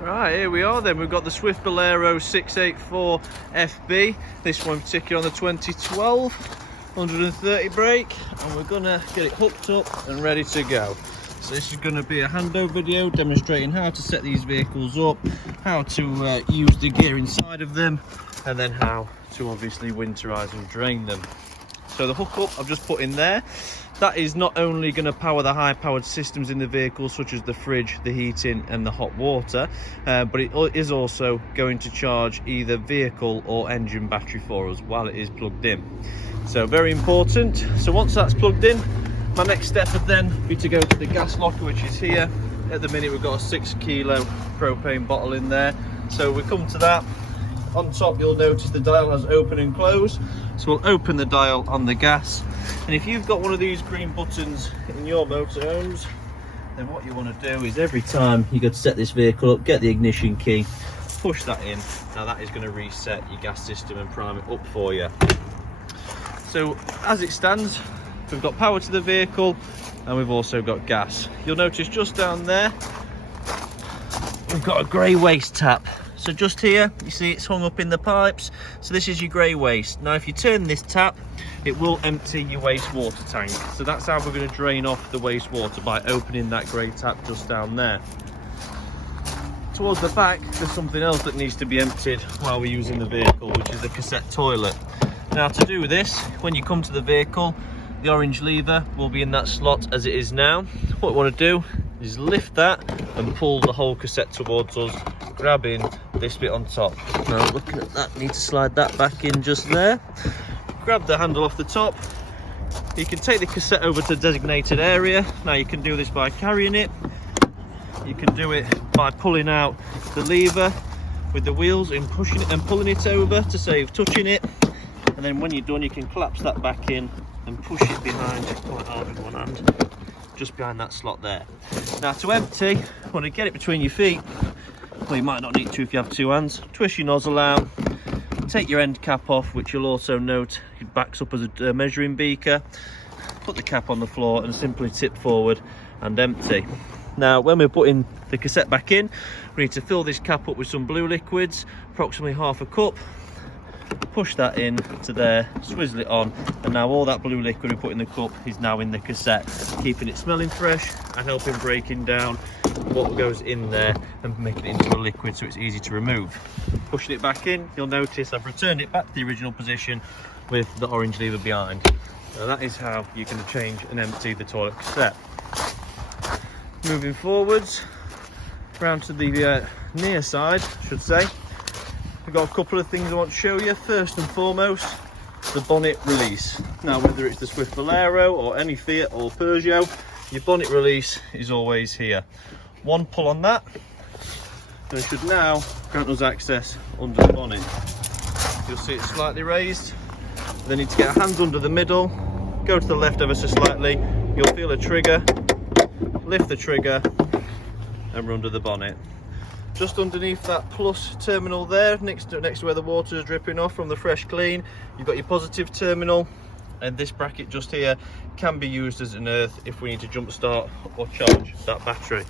Right, here we are then. We've got the Swift Bolero 684 FB. This one particular on the 2012 130 brake, and we're gonna get it hooked up and ready to go. So this is going to be a handover video demonstrating how to set these vehicles up, how to use the gear inside of them, and then how to obviously winterize and drain them. So the hookup I've just put in there, that is not only going to power the high powered systems in the vehicle such as the fridge, the heating and the hot water, but it is also going to charge either vehicle or engine battery for us while it is plugged in. So very important. So once that's plugged in, my next step would then be to go to the gas locker, which is here. At the minute we've got a 6 kilo propane bottle in there. So we come to that. On top you'll notice the dial has open and close. So we'll open the dial on the gas. And if you've got one of these green buttons in your motorhomes, then what you want to do is every time you go to set this vehicle up, get the ignition key, push that in. Now that is going to reset your gas system and prime it up for you. So as it stands, we've got power to the vehicle and we've also got gas. You'll notice just down there we've got a grey waste tap. So just here you see it's hung up in the pipes, so this is your grey waste. Now if you turn this tap, it will empty your wastewater tank. So that's how we're going to drain off the wastewater, by opening that grey tap just down there. Towards the back there's something else that needs to be emptied while we're using the vehicle, which is the cassette toilet. Now to do this, when you come to the vehicle, the orange lever will be in that slot as it is now. What we want to do is lift that and pull the whole cassette towards us, grabbing this bit on top. Now looking at that, need to slide that back in just there. Grab the handle off the top. You can take the cassette over to the designated area. Now you can do this by carrying it. You can do it by pulling out the lever with the wheels and pushing it and pulling it over to save touching it. And then when you're done, you can collapse that back in and push it behind, quite hard with one hand, just behind that slot there. Now to empty, you want to get it between your feet. Well, you might not need to if you have two hands. Twist your nozzle out, take your end cap off, which you'll also note it backs up as a measuring beaker. Put the cap on the floor and simply tip forward and empty. Now when we're putting the cassette back in, we need to fill this cap up with some blue liquids, approximately half a cup. Push that in to there, swizzle it on, and now all that blue liquid we put in the cup is now in the cassette, keeping it smelling fresh and helping breaking down what goes in there and making it into a liquid so it's easy to remove. Pushing it back in, you'll notice I've returned it back to the original position with the orange lever behind. Now that is how you can change and empty the toilet cassette. Moving forwards, round to the near side, I should say. I've got a couple of things I want to show you. First and foremost, the bonnet release. Now whether it's the Swift Bolero or any Fiat or Peugeot, your bonnet release is always here. One pull on that and it should now grant us access under the bonnet. You'll see it's slightly raised. Then need to get a hand under the middle, go to the left ever so slightly, you'll feel a trigger, lift the trigger and we're under the bonnet. Just underneath that plus terminal there, next to where the water is dripping off from the fresh clean, you've got your positive terminal, and this bracket just here can be used as an earth if we need to jump start or charge that battery,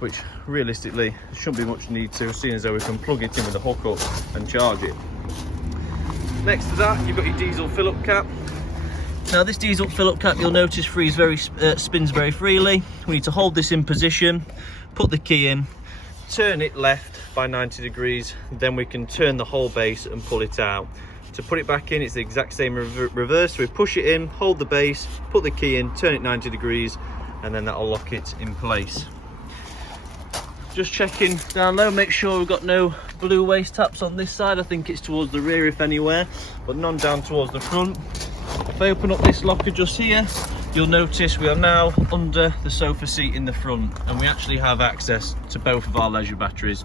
which realistically shouldn't be much need to, seeing as though we can plug it in with a hookup and charge it. Next to that, you've got your diesel fill-up cap. Now this diesel fill-up cap, you'll notice spins very freely. We need to hold this in position, put the key in, turn it left by 90 degrees, then we can turn the whole base and pull it out. To put it back in, it's the exact same reverse. So we push it in, hold the base, put the key in, turn it 90 degrees, and then that'll lock it in place. Just checking down low, make sure we've got no blue waste taps on this side. I think it's towards the rear if anywhere, but none down towards the front. If I open up this locker just here, you'll notice we are now under the sofa seat in the front, and we actually have access to both of our leisure batteries.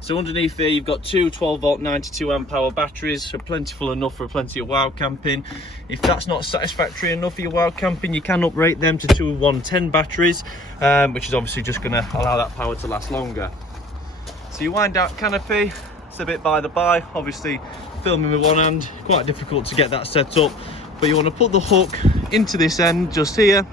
So underneath here you've got two 12 volt 92 amp hour batteries, so plentiful enough for plenty of wild camping. If that's not satisfactory enough for your wild camping, you can uprate them to two 110 batteries, which is obviously just going to allow that power to last longer. So your wind out canopy, it's a bit by the by, obviously filming with one hand, quite difficult to get that set up, but you want to put the hook into this end just here,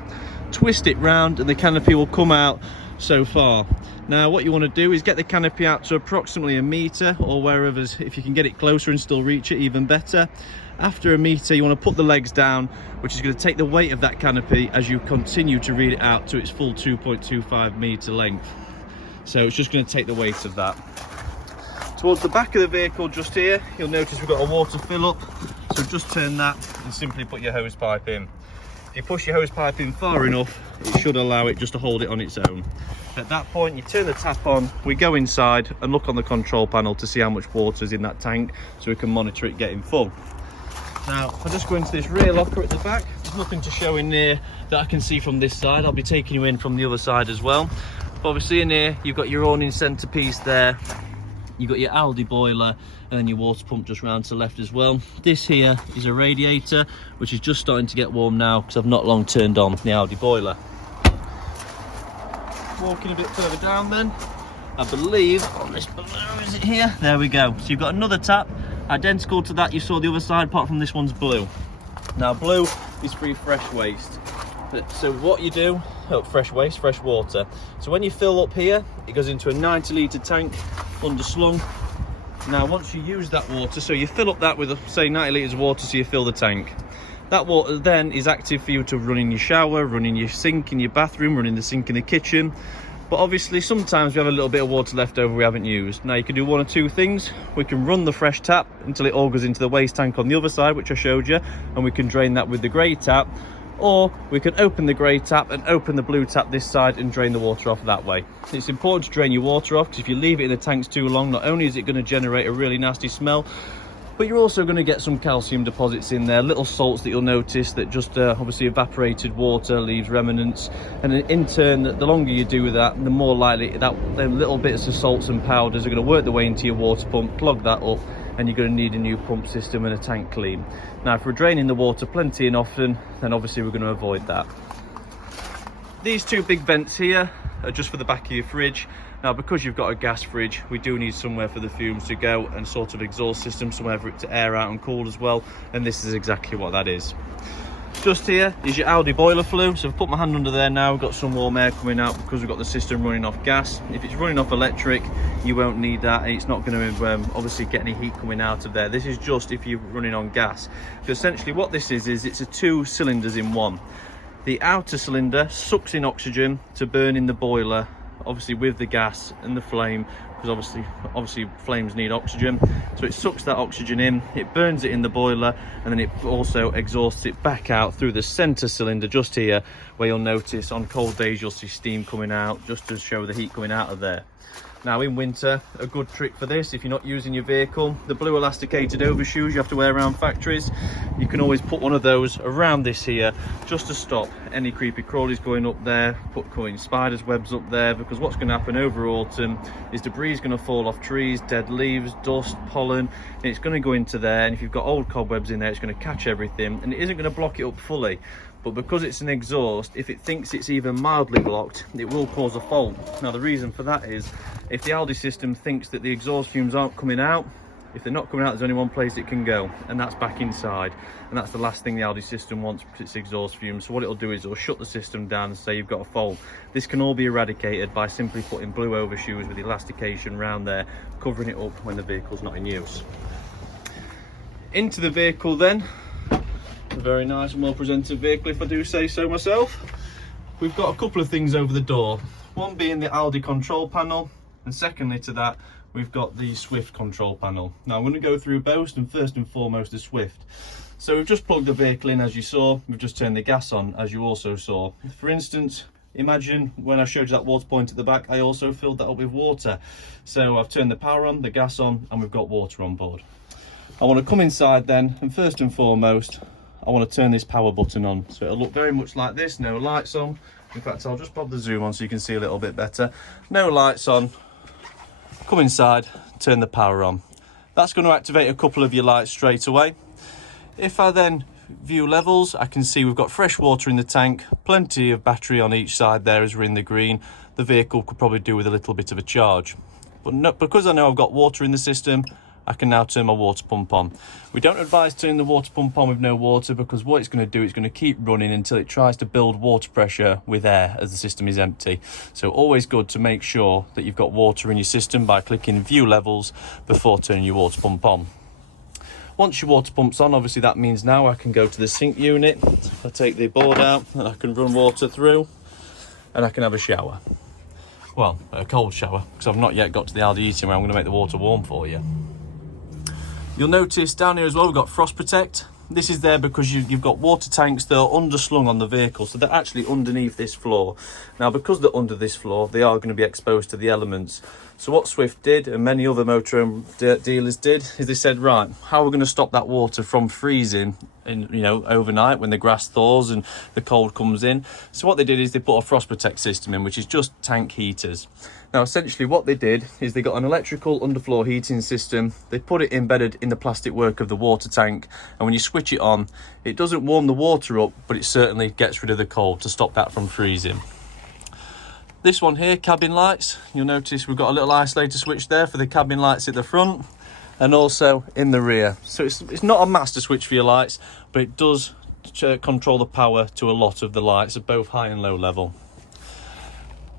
twist it round, and the canopy will come out so far. Now what you want to do is get the canopy out to approximately 1 metre, or wherever, if you can get it closer and still reach it, even better. After 1 metre you want to put the legs down, which is going to take the weight of that canopy as you continue to read it out to its full 2.25 metre length. So it's just going to take the weight of that. Towards the back of the vehicle just here, you'll notice we've got a water fill up, so just turn that and simply put your hose pipe in. If you push your hose pipe in far enough, it should allow it just to hold it on its own. At that point you turn the tap on, we go inside and look on the control panel to see how much water is in that tank, so we can monitor it getting full. Now if I just go into this rear locker at the back, there's nothing to show in there that I can see from this side. I'll be taking you in from the other side as well. But obviously in here you've got your awning centrepiece there, you've got your Alde boiler, and then your water pump just round to the left as well. This here is a radiator, which is just starting to get warm now because I've not long turned on the Alde boiler. Walking a bit further down then, I believe on this Bolero, is it here? There we go. So you've got another tap, identical to that you saw the other side, apart from this one's blue. Now blue is free fresh waste. So what you do, fresh waste, fresh water. So when you fill up here, it goes into a 90 litre tank underslung. Now once you use that water, so you fill up that with say 90 litres of water, so you fill the tank. That water then is active for you to run in your shower, run in your sink in your bathroom, run in the sink in the kitchen. But obviously sometimes we have a little bit of water left over we haven't used. Now you can do one or two things. We can run the fresh tap until it all goes into the waste tank on the other side, which I showed you, and we can drain that with the grey tap. Or we can open the grey tap and open the blue tap this side and drain the water off that way. It's important to drain your water off, because if you leave it in the tanks too long, not only is it going to generate a really nasty smell, but you're also going to get some calcium deposits in there, little salts that you'll notice that just obviously evaporated water leaves remnants, and in turn the longer you do that, the more likely that them little bits of salts and powders are going to work their way into your water pump, clog that up, and you're going to need a new pump system and a tank clean. Now if we're draining the water plenty and often, then obviously we're going to avoid that. These two big vents here are just for the back of your fridge. Now because you've got a gas fridge, we do need somewhere for the fumes to go and sort of exhaust system, somewhere for it to air out and cool as well, and this is exactly what that is. Just here is your Alde boiler flue, so I've put my hand under there now, we've got some warm air coming out because we've got the system running off gas. If it's running off electric, you won't need that, and it's not going to obviously get any heat coming out of there. This is just if you're running on gas. So essentially what this is it's a 2 cylinders in one. The outer cylinder sucks in oxygen to burn in the boiler, obviously with the gas and the flame, because obviously flames need oxygen, so it sucks that oxygen in, it burns it in the boiler, and then it also exhausts it back out through the center cylinder just here, where you'll notice on cold days you'll see steam coming out just to show the heat coming out of there. Now in winter, a good trick for this, if you're not using your vehicle, the blue elasticated overshoes you have to wear around factories, you can always put one of those around this here just to stop any creepy crawlies going up there, putting spiders webs up there, because what's going to happen over autumn is debris is going to fall off trees, dead leaves, dust, pollen, and it's going to go into there, and if you've got old cobwebs in there, it's going to catch everything, and it isn't going to block it up fully. But because it's an exhaust, if it thinks it's even mildly blocked, it will cause a fault. Now the reason for that is, if the Alde system thinks that the exhaust fumes aren't coming out, if they're not coming out, there's only one place it can go, and that's back inside. And that's the last thing the Alde system wants, because it's exhaust fumes. So what it'll do is it'll shut the system down and say you've got a fault. This can all be eradicated by simply putting blue overshoes with elastication around there, covering it up when the vehicle's not in use. Into the vehicle then. A very nice and well presented vehicle, if I do say so myself. We've got a couple of things over the door, one being the Alde control panel, and secondly to that we've got the Swift control panel. Now I'm going to go through both, and first and foremost the Swift. So we've just plugged the vehicle in, as you saw, we've just turned the gas on, as you also saw. For instance, imagine when I showed you that water point at the back, I also filled that up with water. So I've turned the power on, the gas on, and we've got water on board. I want to come inside then, and first and foremost I want to turn this power button on, so it'll look very much like this. No lights on. In fact, I'll just pop the zoom on so you can see a little bit better. No lights on. Come inside, turn the power on. That's going to activate a couple of your lights straight away. If I then view levels, I can see we've got fresh water in the tank, plenty of battery on each side there as we're in the green. The vehicle could probably do with a little bit of a charge. But no, because I know I've got water in the system, I can now turn my water pump on. We don't advise turning the water pump on with no water, because what it's going to do, it's going to keep running until it tries to build water pressure with air as the system is empty. So always good to make sure that you've got water in your system by clicking view levels before turning your water pump on. Once your water pump's on, obviously that means now I can go to the sink unit. I take the board out and I can run water through and I can have a shower. Well, a cold shower, because I've not yet got to the Alde heating where I'm going to make the water warm for you. You'll notice down here as well we've got frost protect. This is there because you've got water tanks that are underslung on the vehicle, so they're actually underneath this floor. Now, because they're under this floor, they are going to be exposed to the elements. So what Swift did, and many other motorhome dealers did, is they said, right, how are we going to stop that water from freezing overnight when the grass thaws and the cold comes in? So what they did is they put a frost protect system in, which is just tank heaters. Now, essentially what they did is they got an electrical underfloor heating system. They put it embedded in the plastic work of the water tank, and when you switch it on, it doesn't warm the water up, but it certainly gets rid of the cold to stop that from freezing. This one here, cabin lights, you'll notice we've got a little isolator switch there for the cabin lights at the front and also in the rear. So it's not a master switch for your lights, but it does control the power to a lot of the lights at both high and low level.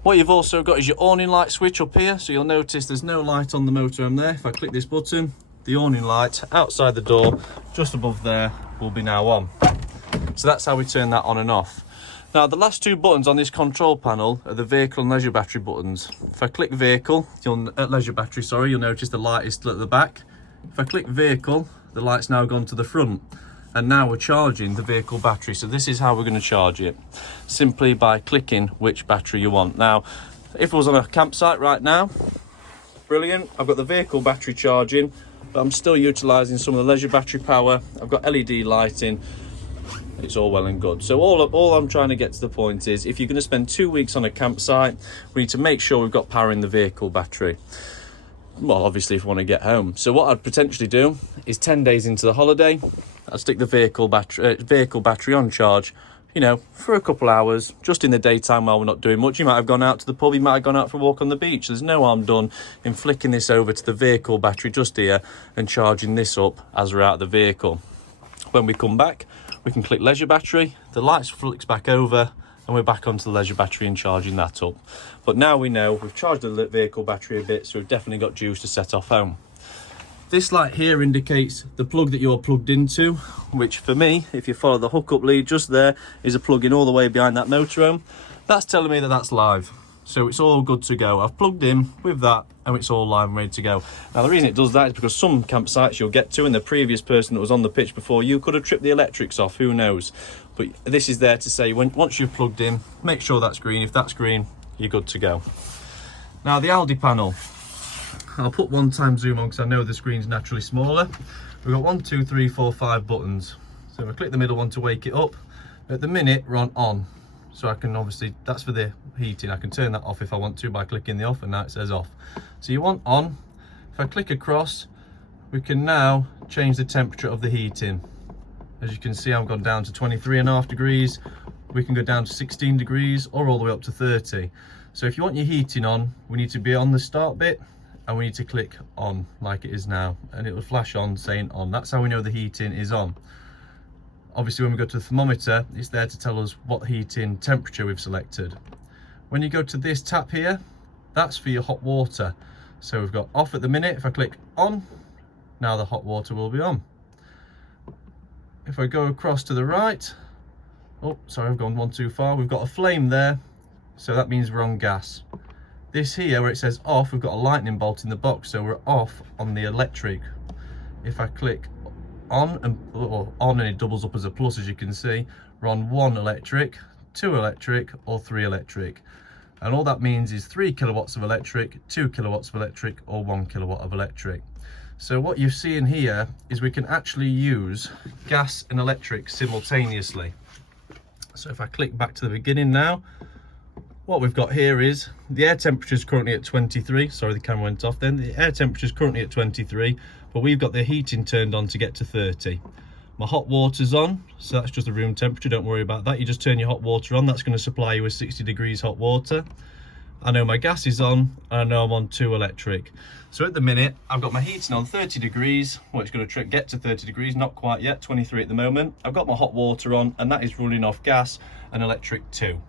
What you've also got is your awning light switch up here. So you'll notice there's no light on the motorhome there. If I click this button, the awning light outside the door, just above there, will be now on. So that's how we turn that on and off. Now, the last two buttons on this control panel are the vehicle and leisure battery buttons. If I click vehicle, leisure battery, sorry, you'll notice the light is still at the back. If I click vehicle, the light's now gone to the front. And now we're charging the vehicle battery. So this is how we're going to charge it, simply by clicking which battery you want. Now, if I was on a campsite right now, brilliant, I've got the vehicle battery charging, but I'm still utilising some of the leisure battery power. I've got LED lighting. It's all well and good. So all I'm trying to get to the point is, if you're going to spend 2 weeks on a campsite, we need to make sure we've got power in the vehicle battery. Well, obviously, if we want to get home. So what I'd potentially do is 10 days into the holiday, I'd stick the vehicle battery on charge, for a couple hours, just in the daytime while we're not doing much. You might have gone out to the pub, you might have gone out for a walk on the beach. There's no harm done in flicking this over to the vehicle battery just here and charging this up as we're out of the vehicle. When we come back, we can click leisure battery, the lights flicks back over, and we're back onto the leisure battery and charging that up. But now we know we've charged the vehicle battery a bit, so we've definitely got juice to set off home. This light here indicates the plug that you're plugged into, which for me, if you follow the hookup lead just there, is a plug-in all the way behind that motorhome. That's telling me that that's live. So it's all good to go. I've plugged in with that and it's all live and ready to go. Now, the reason it does that is because some campsites you'll get to, and the previous person that was on the pitch before you could have tripped the electrics off, who knows. But this is there to say, once you've plugged in, make sure that's green. If that's green, you're good to go. Now, the Alde panel. I'll put one time zoom on because I know the screen's naturally smaller. We've got 1, 2, 3, 4, 5 buttons. So if I click the middle one to wake it up, at the minute we're on. So I can obviously, that's for the heating. I can turn that off if I want to by clicking the off, and now it says off. So you want on. If I click across, we can now change the temperature of the heating. As you can see, I've gone down to 23.5 degrees. We can go down to 16 degrees or all the way up to 30. So if you want your heating on, we need to be on the start bit and we need to click on like it is now, and it will flash on saying on. That's how we know the heating is on. Obviously, when we go to the thermometer, it's there to tell us what heating temperature we've selected. When you go to this tap here, that's for your hot water. So we've got off at the minute. If I click on, now the hot water will be on. If I go across to the right, oh, sorry, I've gone one too far. We've got a flame there, so that means we're on gas. This here, where it says off, we've got a lightning bolt in the box, so we're off on the electric. If I click on and it doubles up as a plus, as you can see, we're on 1 electric, 2 electric, or 3 electric. And all that means is 3 kilowatts of electric, 2 kilowatts of electric, or 1 kilowatt of electric. So what you're seeing here is we can actually use gas and electric simultaneously. So if I click back to the beginning now, what we've got here is the air temperature is currently at 23. Sorry, the camera went off then. The air temperature is currently at 23, but we've got the heating turned on to get to 30. My hot water's on, so that's just the room temperature. Don't worry about that. You just turn your hot water on. That's going to supply you with 60 degrees hot water. I know my gas is on, and I know I'm on 2 electric. So at the minute, I've got my heating on 30 degrees. Well, it's going to get to 30 degrees, not quite yet, 23 at the moment. I've got my hot water on, and that is running off gas and electric too.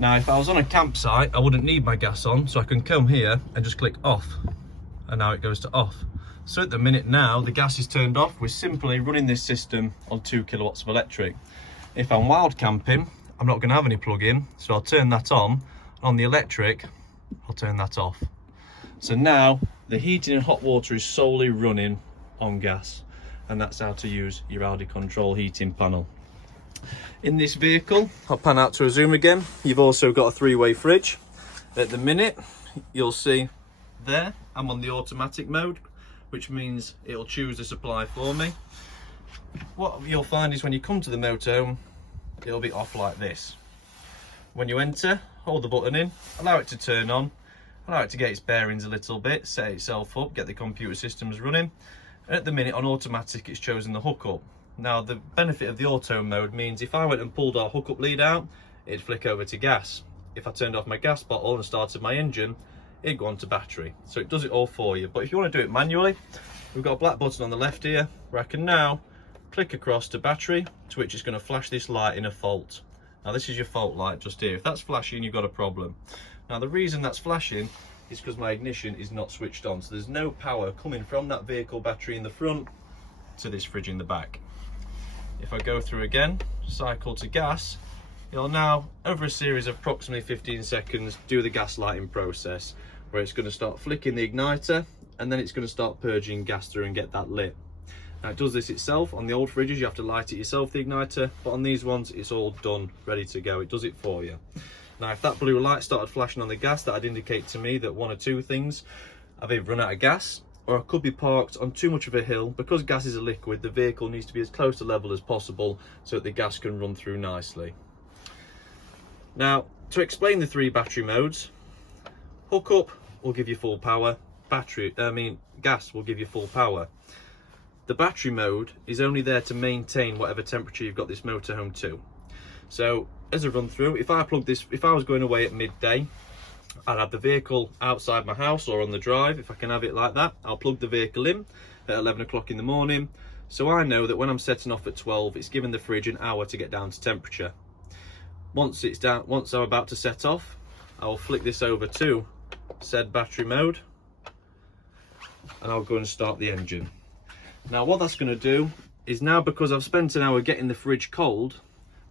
Now, if I was on a campsite, I wouldn't need my gas on, so I can come here and just click off, and now it goes to off. So at the minute now, the gas is turned off. We're simply running this system on 2 kilowatts of electric. If I'm wild camping, I'm not going to have any plug-in, so I'll turn that on. On the electric, I'll turn that off. So now the heating and hot water is solely running on gas, and that's how to use your Alde control heating panel. In this vehicle, I'll pan out to a zoom again. You've also got a 3-way fridge. At the minute, you'll see there, I'm on the automatic mode, which means it'll choose the supply for me. What you'll find is when you come to the motorhome, it'll be off like this. When you enter, hold the button in, allow it to turn on, allow it to get its bearings a little bit, set itself up, get the computer systems running. And at the minute on automatic, it's chosen the hookup. Now the benefit of the auto mode means if I went and pulled our hookup lead out, it'd flick over to gas. If I turned off my gas bottle and started my engine, it'd go on to battery. So it does it all for you. But if you want to do it manually, we've got a black button on the left here where I can now click across to battery, to which it's going to flash this light in a fault. Now this is your fault light just here. If that's flashing, you've got a problem. Now the reason that's flashing is because my ignition is not switched on. So there's no power coming from that vehicle battery in the front to this fridge in the back. If I go through again, cycle to gas, it'll now, over a series of approximately 15 seconds, do the gas lighting process, where it's going to start flicking the igniter, and then it's going to start purging gas through and get that lit. Now it does this itself. On the old fridges you have to light it yourself, the igniter, but on these ones it's all done, ready to go. It does it for you. Now if that blue light started flashing on the gas, that'd indicate to me that one or two things: I've either run out of gas, or I could be parked on too much of a hill. Because gas is a liquid, the vehicle needs to be as close to level as possible so that the gas can run through nicely. Now to explain the 3 battery modes: hookup will give you full power, gas will give you full power. The battery mode is only there to maintain whatever temperature you've got this motorhome to. So as a run through, if I was going away at midday, I'd have the vehicle outside my house or on the drive. If I can have it like that, I'll plug the vehicle in at 11 o'clock in the morning. So I know that when I'm setting off at 12, it's giving the fridge an hour to get down to temperature. Once I'm about to set off, I'll flick this over to said battery mode, and I'll go and start the engine. Now what that's going to do is, now because I've spent an hour getting the fridge cold,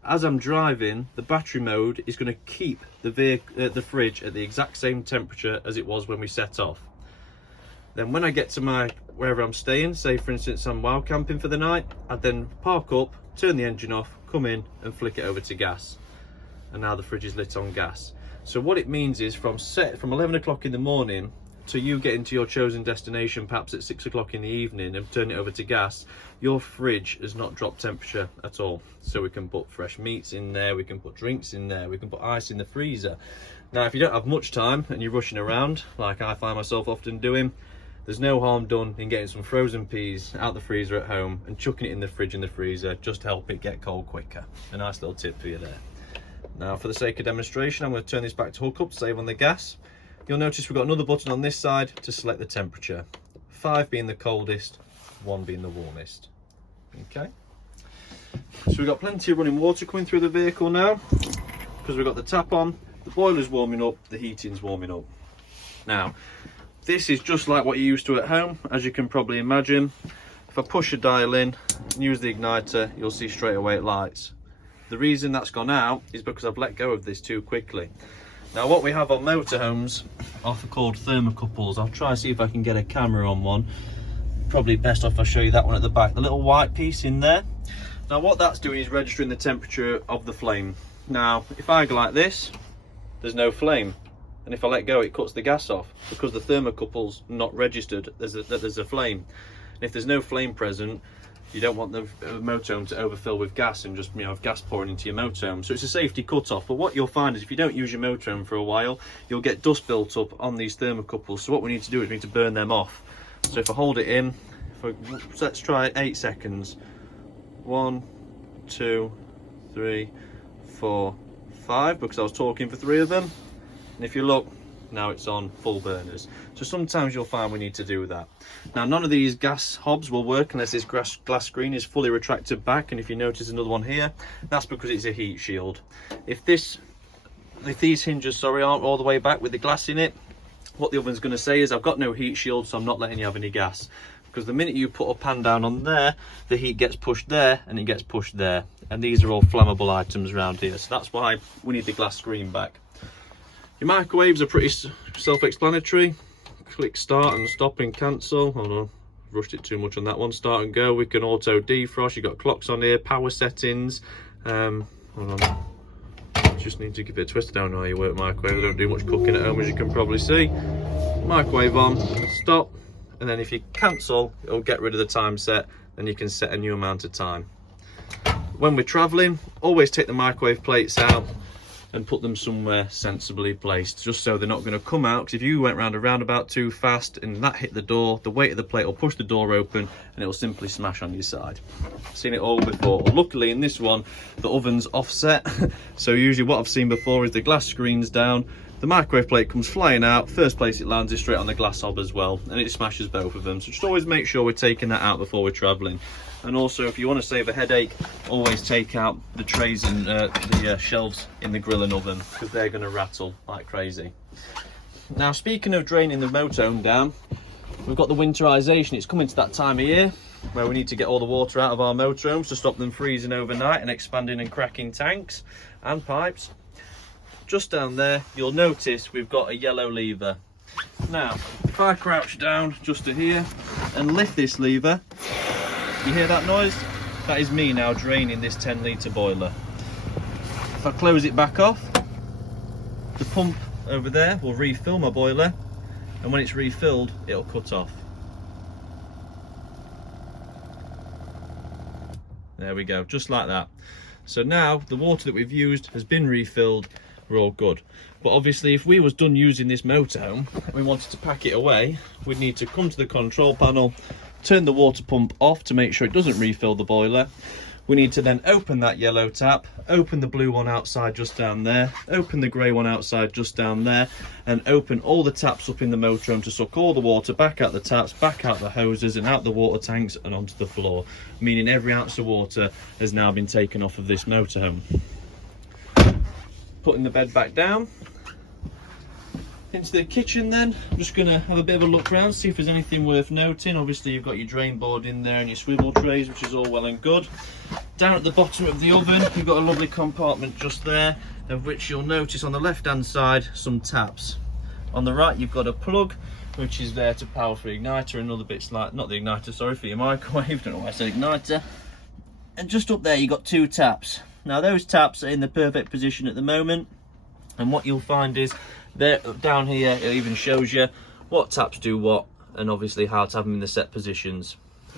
as I'm driving, the battery mode is going to keep the fridge at the exact same temperature as it was when we set off. Then when I get to wherever I'm staying, say for instance I'm wild camping for the night, I'd then park up, turn the engine off, come in and flick it over to gas. And now the fridge is lit on gas. So what it means is from 11 o'clock in the morning to you getting to your chosen destination perhaps at 6 o'clock in the evening and turn it over to gas, your fridge has not dropped temperature at all. So we can put fresh meats in there, we can put drinks in there, we can put ice in the freezer. Now if you don't have much time and you're rushing around, like I find myself often doing, there's no harm done in getting some frozen peas out the freezer at home and chucking it in the fridge and the freezer, just to help it get cold quicker. A nice little tip for you there. Now for the sake of demonstration, I'm going to turn this back to hookup, save on the gas. You'll notice we've got another button on this side to select the temperature. 5 being the coldest, 1 being the warmest. Okay. So we've got plenty of running water coming through the vehicle now, because we've got the tap on, the boiler's warming up, the heating's warming up. Now, this is just like what you're used to at home, as you can probably imagine. If I push a dial in and use the igniter, you'll see straight away it lights. The reason that's gone out is because I've let go of this too quickly. Now what we have on motorhomes are called thermocouples. I'll try and see if I can get a camera on one. Probably best if I show you that one at the back, the little white piece in there. Now what that's doing is registering the temperature of the flame. Now if I go like this, there's no flame, and if I let go it cuts the gas off because the thermocouple's not registered that there's a flame. And if there's no flame present, you don't want the motorhome to overfill with gas and just have gas pouring into your motorhome. So it's a safety cut-off. But what you'll find is if you don't use your motorhome for a while, you'll get dust built up on these thermocouples. So what we need to do is we need to burn them off. So if I hold it in, let's try 8 seconds. 1, 2, 3, 4, 5, because I was talking for 3 of them. And if you look, now it's on full burners. So sometimes you'll find we need to do that. Now none of these gas hobs will work unless this glass screen is fully retracted back, and if you notice another one here, that's because it's a heat shield. If these hinges, sorry, aren't all the way back with the glass in it, what the oven's going to say is, I've got no heat shield, so I'm not letting you have any gas. Because the minute you put a pan down on there, the heat gets pushed there and it gets pushed there. And these are all flammable items around here, so that's why we need the glass screen back. Your microwaves are pretty self-explanatory. Click start and stop and cancel. Oh no, rushed it too much on that one. Start and go. We can auto defrost. You've got clocks on here, power settings. Hold on. Just need to give it a twist. I don't know how you work microwave. I don't do much cooking at home, as you can probably see. Microwave on, stop, and then if you cancel, it'll get rid of the time set, then you can set a new amount of time. When we're traveling, always take the microwave plates out and put them somewhere sensibly placed, just so they're not going to come out, because if you went round a roundabout too fast and that hit the door, the weight of the plate will push the door open and it will simply smash on your side. Seen it all before. Luckily in this one the oven's offset, so usually what I've seen before is the glass screen's down, the microwave plate comes flying out, first place it lands is straight on the glass hob as well, and it smashes both of them. So just always make sure we're taking that out before we're travelling. And also, if you want to save a headache, always take out the trays and the shelves in the grill and oven, because they're going to rattle like crazy. Now, speaking of draining the motorhome down, we've got the winterization. It's coming to that time of year where we need to get all the water out of our motorhomes to stop them freezing overnight and expanding and cracking tanks and pipes. Just down there, you'll notice we've got a yellow lever. Now, if I crouch down just to here and lift this lever, you hear that noise? That is me now draining this 10-litre boiler. If I close it back off, the pump over there will refill my boiler, and when it's refilled, it'll cut off. There we go, just like that. So now the water that we've used has been refilled, we're all good. But obviously if we was done using this motorhome and we wanted to pack it away, we'd need to come to the control panel, turn the water pump off to make sure it doesn't refill the boiler. We need to then open that yellow tap, open the blue one outside just down there, open the grey one outside just down there, and open all the taps up in the motorhome to suck all the water back out the taps, back out the hoses and out the water tanks and onto the floor, meaning every ounce of water has now been taken off of this motorhome. Putting the bed back down. Into the kitchen then, I'm just going to have a bit of a look around, see if there's anything worth noting. Obviously you've got your drain board in there and your swivel trays, which is all well and good. Down at the bottom of the oven, you've got a lovely compartment just there, of which you'll notice on the left hand side some taps. On the right you've got a plug, which is there to power for the igniter and other bits like, not the igniter, sorry, for your microwave, don't know why I said igniter. And just up there you've got two taps. Now those taps are in the perfect position at the moment, and what you'll find is there down here it even shows you what taps do what and obviously how to have them in the set positions.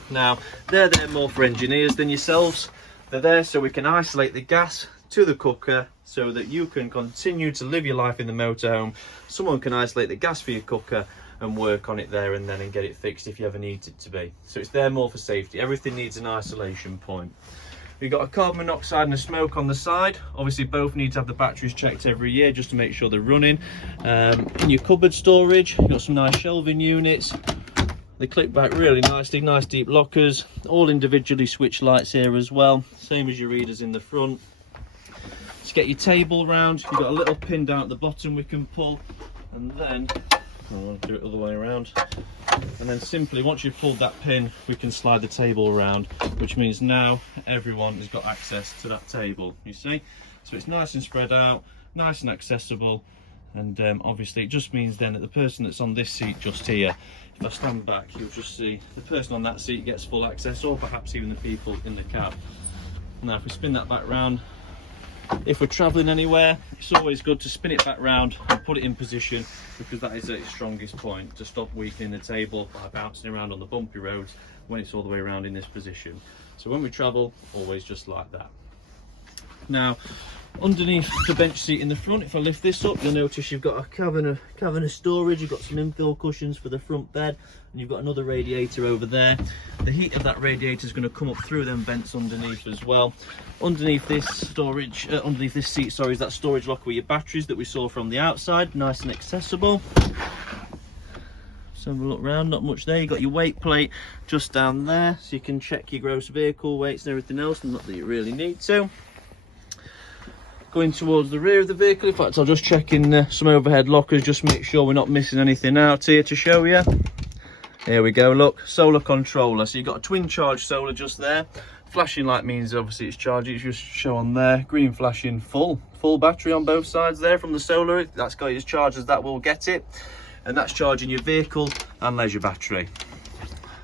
Now they're there more for engineers than yourselves. They're there so we can isolate the gas to the cooker so that you can continue to live your life in the motorhome. Someone can isolate the gas for your cooker and work on it there and then and get it fixed if you ever need it to be. So it's there more for safety. Everything needs an isolation point. We've got a carbon monoxide and a smoke on the side. Obviously both need to have the batteries checked every year just to make sure they're running. In your cupboard storage, you've got some nice shelving units. They click back really nicely, nice deep lockers. All individually switched lights here as well, same as your readers in the front. To get your table round, you've got a little pin down at the bottom we can pull, and then, I want to do it the other way around. And then simply once you've pulled that pin, we can slide the table around, which means now everyone has got access to that table, you see. So it's nice and spread out, nice and accessible, and obviously it just means then that the person that's on this seat just here, if I stand back, you'll just see the person on that seat gets full access, or perhaps even the people in the cab. Now if we spin that back round, if we're travelling anywhere, it's always good to spin it back round and put it in position, because that is at its strongest point, to stop weakening the table by bouncing around on the bumpy roads when it's all the way around in this position. So when we travel, always just like that. Now, underneath the bench seat in the front, if I lift this up, you'll notice you've got a cavern of storage. You've got some infill cushions for the front bed, and you've got another radiator over there. The heat of that radiator is going to come up through them vents underneath as well. Underneath this seat, sorry, is that storage locker with your batteries that we saw from the outside, nice and accessible. So have a look round, not much there. You've got your weight plate just down there, so you can check your gross vehicle weights and everything else, not that you really need to. Going towards the rear of the vehicle, in fact I'll just check in some overhead lockers, just make sure we're not missing anything out here to show you. Here we go, look, solar controller. So you've got a twin charge solar just there. Flashing light means obviously it's charging, it's just show on there. Green flashing full battery on both sides there from the solar. That's got as charged as that will get it. And that's charging your vehicle and leisure battery.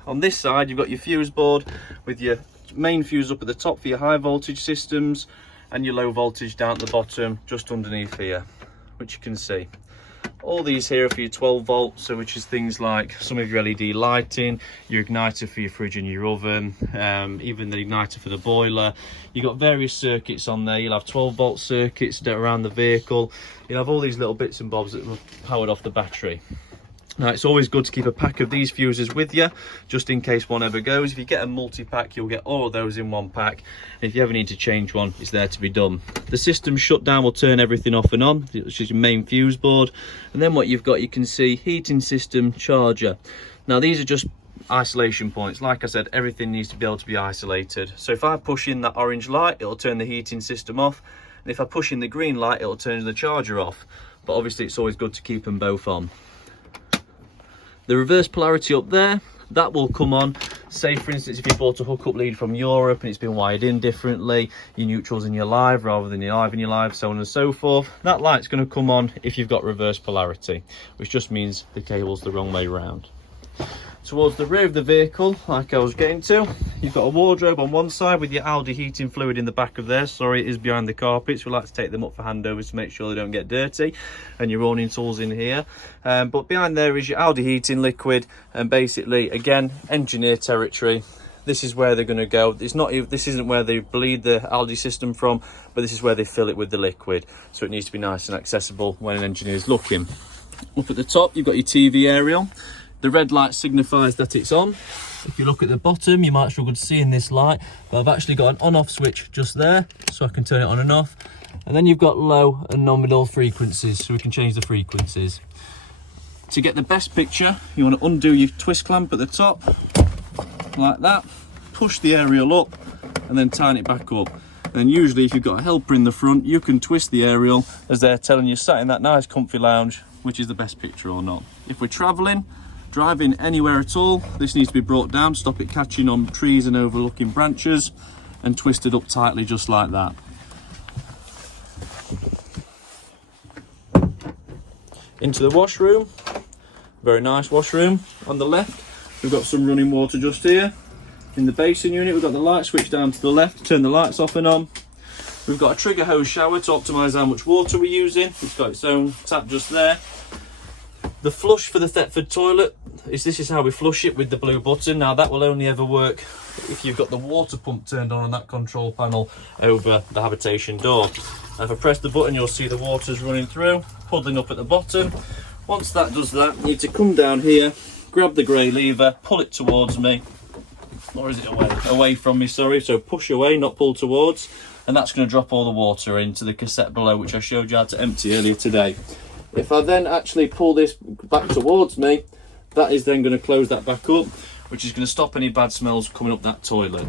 On this side you've got your fuse board with your main fuse up at the top for your high voltage systems, and your low voltage down at the bottom just underneath here, which you can see. All these here are for your 12 volts, so which is things like some of your LED lighting, your igniter for your fridge and your oven, even the igniter for the boiler. You've got various circuits on there. You'll have 12 volt circuits around the vehicle. You'll have all these little bits and bobs that are powered off the battery. Now, it's always good to keep a pack of these fuses with you, just in case one ever goes. If you get a multi-pack, you'll get all of those in one pack. And if you ever need to change one, it's there to be done. The system shutdown will turn everything off and on, which is your main fuse board. And then what you've got, you can see heating system, charger. Now, these are just isolation points. Like I said, everything needs to be able to be isolated. So if I push in that orange light, it'll turn the heating system off. And if I push in the green light, it'll turn the charger off. But obviously, it's always good to keep them both on. The reverse polarity up there, that will come on. Say for instance, if you bought a hookup lead from Europe and it's been wired in differently, your neutrals in your live rather than your live in your live, so on and so forth, that light's going to come on if you've got reverse polarity, which just means the cable's the wrong way round. Towards the rear of the vehicle, like I was getting to, you've got a wardrobe on one side with your Alde heating fluid in the back of there. Sorry, it is behind the carpets. We like to take them up for handovers to make sure they don't get dirty. And your awning tools in here. But behind there is your Alde heating liquid. And basically, again, engineer territory. This is where they're going to go. This isn't where they bleed the Alde system from, but this is where they fill it with the liquid. So it needs to be nice and accessible when an engineer is looking. Up at the top, you've got your TV aerial. The red light signifies that it's on. If you look at the bottom, you might struggle to see in this light, but I've actually got an on-off switch just there, so I can turn it on and off. And then you've got low and nominal frequencies, so we can change the frequencies. To get the best picture, you want to undo your twist clamp at the top, like that, push the aerial up, and then tighten it back up. And then usually if you've got a helper in the front, you can twist the aerial as they're telling you sat in that nice comfy lounge, which is the best picture or not. If we're traveling, driving anywhere at all, this needs to be brought down, stop it catching on trees and overlooking branches, and twisted up tightly just like that. Into the washroom, very nice washroom. On the left, we've got some running water just here. In the basin unit, we've got the light switch down to the left to turn the lights off and on. We've got a trigger hose shower to optimise how much water we're using. It's got its own tap just there. The flush for the Thetford toilet, this is how we flush it with the blue button. Now that will only ever work if you've got the water pump turned on that control panel over the habitation door. And if I press the button, you'll see the water's running through, puddling up at the bottom. Once that does that, you need to come down here, grab the grey lever, pull it towards me, or is it away from me, sorry, so push away, not pull towards, and that's going to drop all the water into the cassette below, which I showed you how to empty earlier today. If I then actually pull this back towards me, that is then going to close that back up, which is going to stop any bad smells coming up that toilet.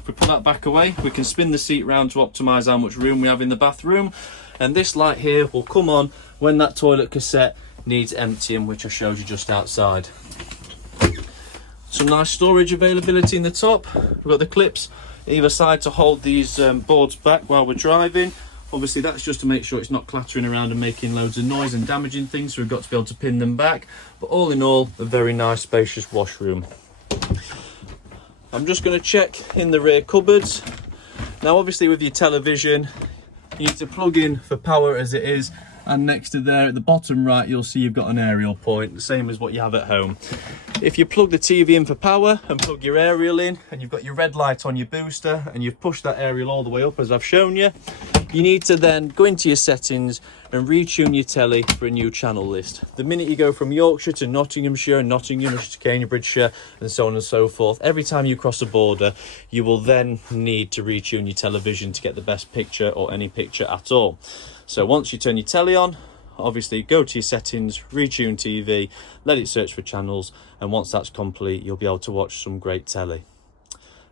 If we pull that back away, we can spin the seat round to optimise how much room we have in the bathroom, and this light here will come on when that toilet cassette needs emptying, which I showed you just outside. Some nice storage availability in the top. We've got the clips either side to hold these boards back while we're driving. Obviously that's just to make sure it's not clattering around and making loads of noise and damaging things, so we've got to be able to pin them back. But all in all, a very nice spacious washroom. I'm just going to check in the rear cupboards. Now obviously with your television, you need to plug in for power as it is, And next to there at the bottom right, you'll see you've got an aerial point, the same as what you have at home. If you plug the TV in for power and plug your aerial in, and you've got your red light on your booster, and you've pushed that aerial all the way up as I've shown you, you need to then go into your settings and retune your telly for a new channel list. The minute you go from Yorkshire to Nottinghamshire, Nottinghamshire to Cambridgeshire, and so on and so forth, every time you cross a border, you will then need to retune your television to get the best picture or any picture at all. So once you turn your telly on, obviously go to your settings, retune TV, let it search for channels, and once that's complete, you'll be able to watch some great telly.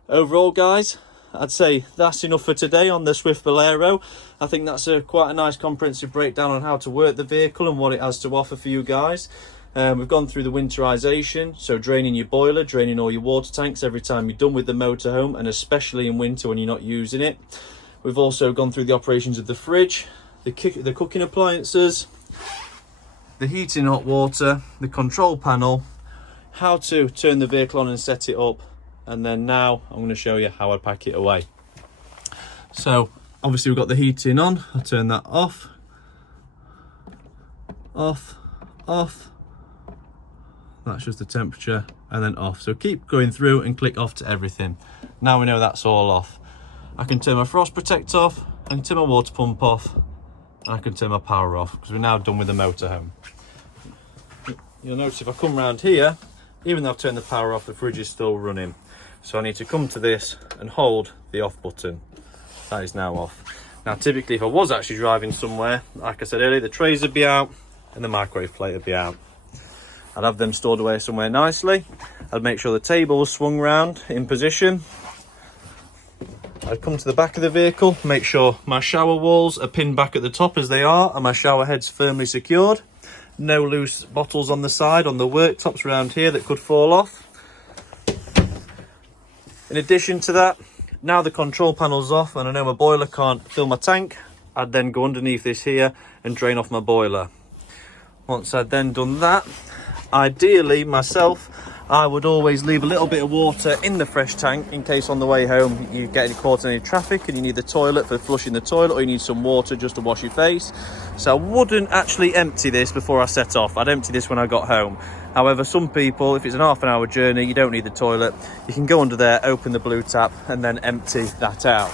Overall, guys, I'd say that's enough for today on the Swift Bolero. I think that's quite a nice comprehensive breakdown on how to work the vehicle and what it has to offer for you guys. We've gone through the winterization, so draining your boiler, draining all your water tanks every time you're done with the motorhome, and especially in winter when you're not using it. We've also gone through the operations of the fridge, the cooking appliances, the heating hot water, the control panel, how to turn the vehicle on and set it up, and then now I'm going to show you how I pack it away. So obviously we've got the heating on. I'll turn that off, off, off. That's just the temperature, and then off. So keep going through and click off to everything. Now we know that's all off. I can turn my frost protector off, I can turn my water pump off, and I can turn my power off, because we're now done with the motorhome. You'll notice if I come round here, even though I've turned the power off, the fridge is still running. So I need to come to this and hold the off button. That is now off. Now typically if I was actually driving somewhere, like I said earlier, the trays would be out and the microwave plate would be out. I'd have them stored away somewhere nicely. I'd make sure the table was swung round in position. I'd come to the back of the vehicle, make sure my shower walls are pinned back at the top as they are and my shower head's firmly secured. No loose bottles on the side, on the worktops around here that could fall off. In addition to that, now the control panel's off and I know my boiler can't fill my tank, I'd then go underneath this here and drain off my boiler. Once I'd then done that, ideally myself, I would always leave a little bit of water in the fresh tank in case on the way home you get caught in any traffic and you need the toilet for flushing the toilet, or you need some water just to wash your face. So I wouldn't actually empty this before I set off. I'd empty this when I got home. However, some people, if it's an half-an-hour journey, you don't need the toilet, you can go under there, open the blue tap and then empty that out.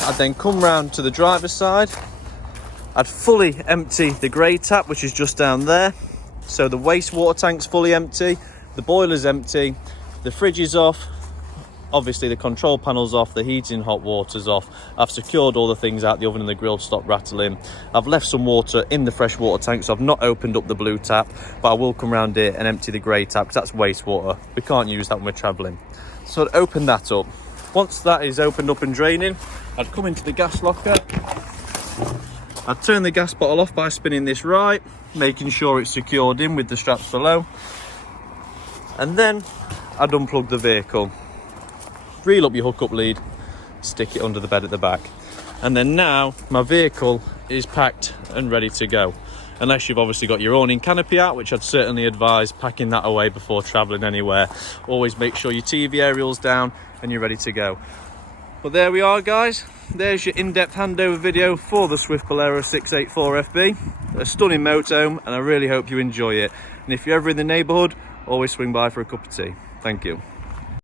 I'd then come round to the driver's side. I'd fully empty the grey tap, which is just down there. So the wastewater tank's fully empty, the boiler's empty, the fridge is off, obviously the control panel's off, the heating hot water's off. I've secured all the things out the oven and the grill stop rattling. I've left some water in the fresh water tank, so I've not opened up the blue tap, but I will come around here and empty the grey tap because that's wastewater. We can't use that when we're travelling. So I'd open that up. Once that is opened up and draining, I'd come into the gas locker. I'd turn the gas bottle off by spinning this right, making sure it's secured in with the straps below. And then I'd unplug the vehicle, reel up your hookup lead, stick it under the bed at the back. And then now my vehicle is packed and ready to go. Unless you've obviously got your awning canopy out, which I'd certainly advise packing that away before travelling anywhere. Always make sure your TV aerial's down and you're ready to go. But there we are, guys. There's your in-depth handover video for the Swift Bolero 684 FB. A stunning motorhome, and I really hope you enjoy it. And if you're ever in the neighbourhood, always swing by for a cup of tea. Thank you.